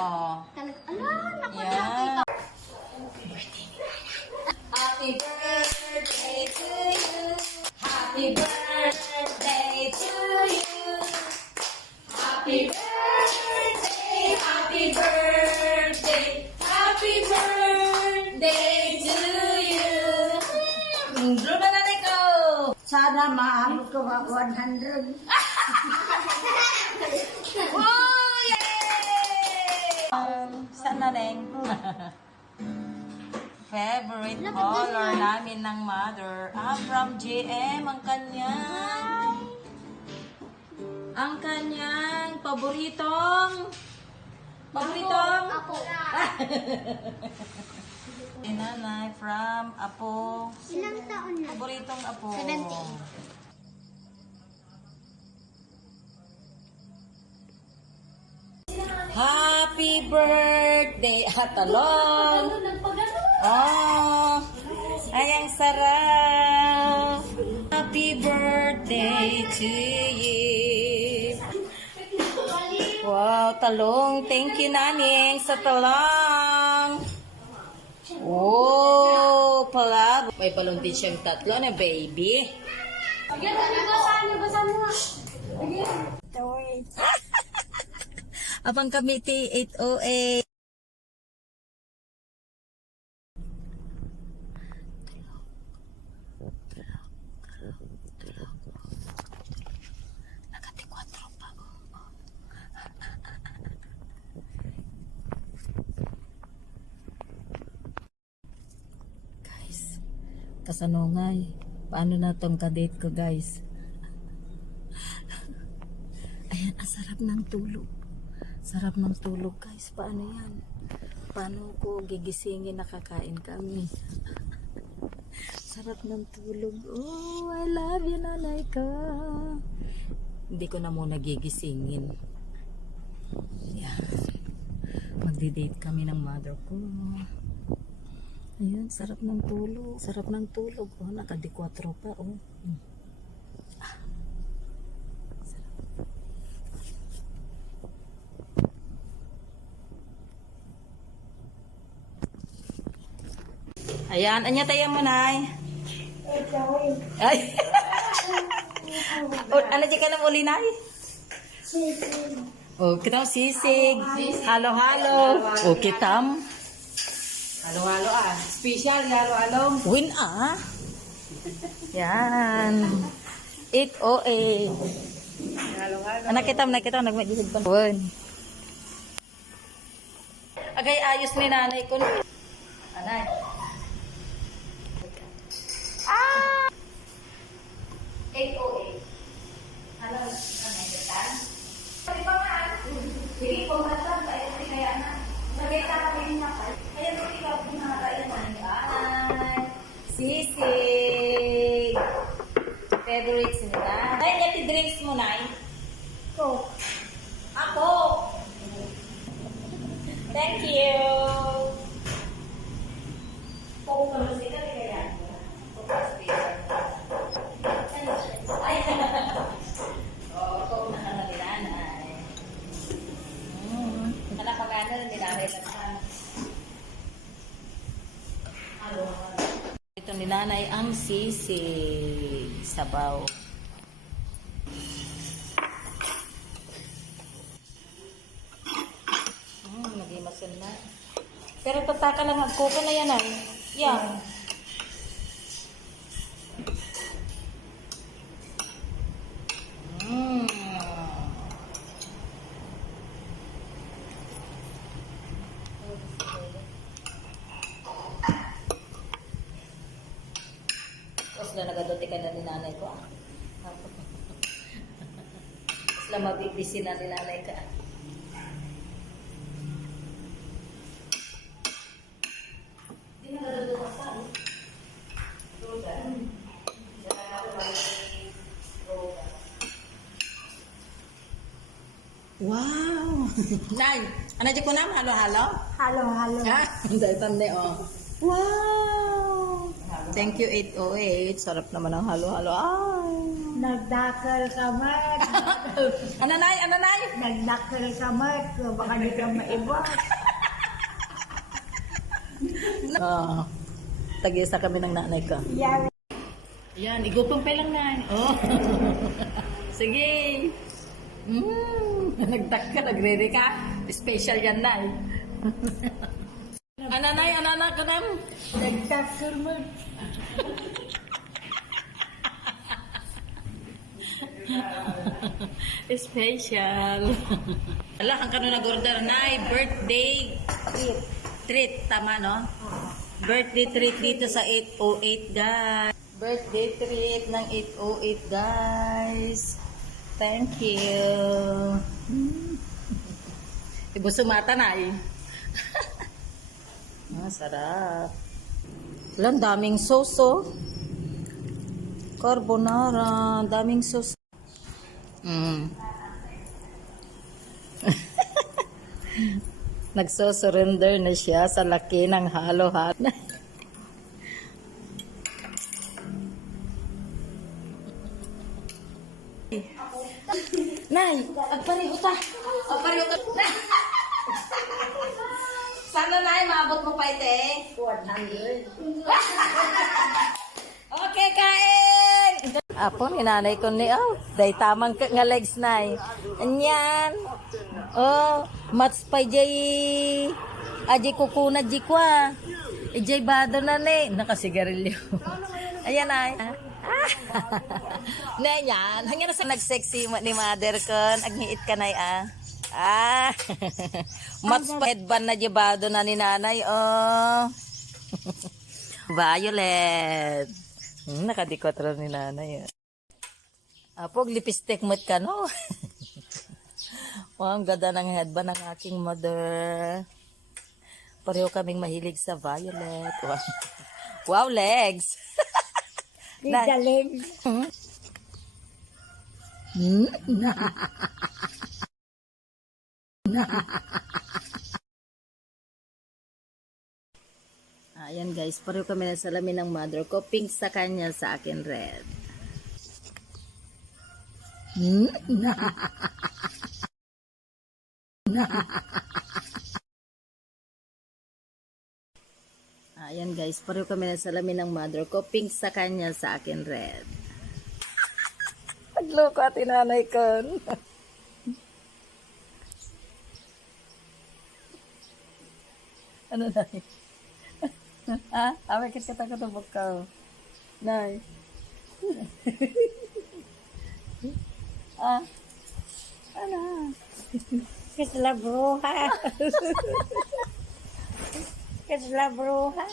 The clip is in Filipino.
Oh. Yeah. Happy birthday to you. Happy birthday to you. Happy birthday, happy birthday, happy birthday to you. Drum na nanay ko. Sana maabot ko 100. Oh, yay! Saan na rin? Favorite color namin ng mother. From JM, ang kanyang paboritong Ako. Nanay from Apo. Ilang taon na? Paboritong Apo. 17. Happy birthday! Talong! Oh, ay ang sarap! Happy birthday to you! Wow, talong! Thank you, naning, sa talong! Oh, pala. May balon din siyang tatlo na baby. Abang Committee 808. Nakati-4 pa. Guys, kasanungay. Paano na tong kadate ko, guys? Ayan, ang sarap ng tulog. Sarap ng tulog, guys. Paano yan? Paano ko gigisingin, nakakain kami? Sarap ng tulog. Oh, I love you, nanay ko. Hindi ko na muna gigisingin. Yan. Magdi-date kami ng mother ko. Ayun, sarap ng tulog. Sarap ng tulog. Oh, nakadi-4 pa, oh. Ayan, anya tayo mo, nay. Ay. Ano di ka na muli, nay? Oh, kitam sisig. Halo-halo. Oh, kitam. Halo-halo Special halo-halo. Win Yan. 808. Halo-halo. Anak kitam, nagmajisig pa. Win. Agay ayos ni nanay ko. Anay. Ah! 808. Ano kita? Pwede pa nga. Sige, kung nasan, kaya na. Nagkita kami niya pa. Kaya kung ikaw pinakakain mo ay sisig. Favorites nila. Ay, nati drinks mo, Nay. Ako. Thank you. Kung kalusin ka, kaya. Ay, oo, kung nakakalilanay. Anak ko nga na, nilalay lang sa ito ni nanay ang sisig. Sabaw. Nagimasan na. Pero tataka lang ang kuko na yan ay. Yan. Sila nagadote ka na ni nanay ko. Sila mabibisi na ni nanay ka. Hindi nagadote ka pa. Wow! Nay, ano dyan ko naman? Halo-halo? Halo-halo. Ah, dahil tanda oh. Wow! Thank you 808. Sarap naman ang halo-halo. Ay! Nagdakal ka man. Ananay, ananay. Nagdakil ka, Mark. Baka di ka maiba. Tag-isa kami ng nanay ko. Yan. Yan, igupang pa lang na. Oh. Sige. Nagdak ka, nagre ka. Special yan, nay. Ananay, ananay ka nam. Nagdakil, Mark. Special. Ala, ang kano nag-order, nay. Birthday treat. Tama, no? Birthday treat dito sa 808, guys. Birthday treat ng 808, guys. Thank you. Ibu sumata na eh. Sarap. Wala, daming sauce, oh. Carbonara. Daming sauce. Nagso-surrender na siya sa laki ng halo-halo. Nay, agpareho ta. Agpareho ta. Sana nay, maabot mo pa ite. 100. Okay, kain! Apo, ninanay ko ni, day tamang nga legs nay. Anyan. Oh, mats pa jay. Aji kukuna jikwa. Ijay bado na ni. Nakasigarilyo. Ayan ay. Na yan. Hanggang sa nag-sexy ni mother kon. Agniit ka nay mats pa headband na jibado na ni nanay. Oh. Violet. Nakadikot rin ni nanay. Apog, lipstick mo't ka, no? Ang ganda ng headband ng aking mother. Pareho kaming mahilig sa violet. Wow, wow legs! Galing. Ayan guys, pareho kami na salamin ng mother ko. Pink sa kanya, sa akin red. Ayan guys, pareho kami na salamin ng mother ko. Pink sa kanya, sa akin red. Pagloko at inanay ko. Ano na? Away kita katubog ka. Nay. Ano? Kasla bruha. Kasla bruha.